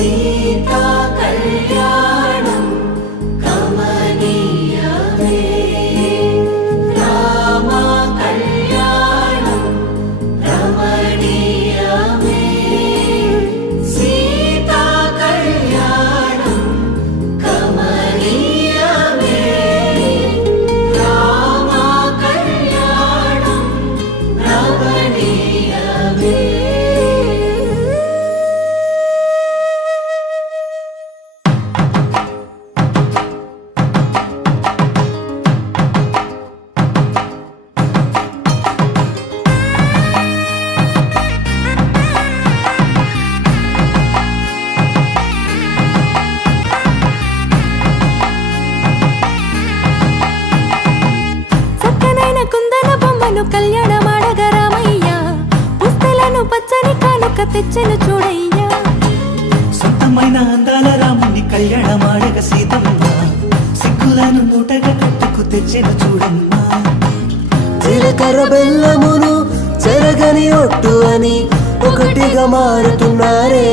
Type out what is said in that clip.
సీతా కళ్యాణం కమనీయమే, రామ కళ్యాణం రమణీయమే, సీతా కళ్యాణం కమనీయమే, రామ కళ్యాణం రమణీయమే. కళ్యాణమాడగ రామయ్య, పుస్తలను పచ్చని కానుక తెచ్చెను చూడయ్యా. సొంతమైన అందాల రాముని కళ్యాణమాడగ సీతమ్మ, సిగ్గులను మూటగా కట్టుకు తెచ్చెను చూడమ్మా. జీలకర్ర బెల్లమును చెరగని ఒట్టు అని ఒకటిగా మారుతున్నారే.